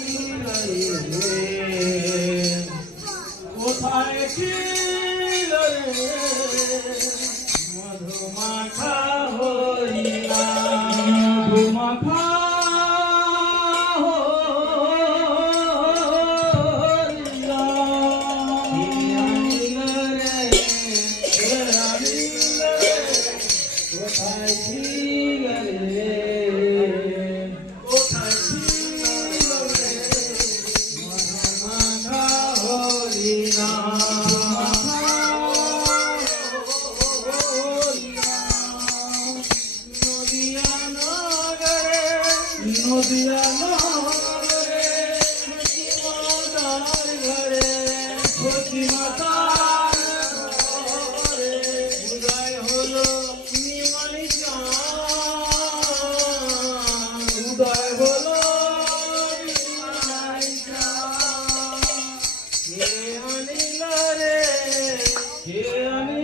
কোথায় ছিল রে মধুমাখা হরিণা মধুমাখা হরিণা কোথায় ছিল রে কোথায় ছিল রে মধুমাখা হরিণা নদিয়া নগরে মাতার ঘরে সতী মাতার ঘরে উদয় হলো নিমাই চাঁদ উদয় হলো নিমাই চাঁদ কে আনিল রে কে আনিল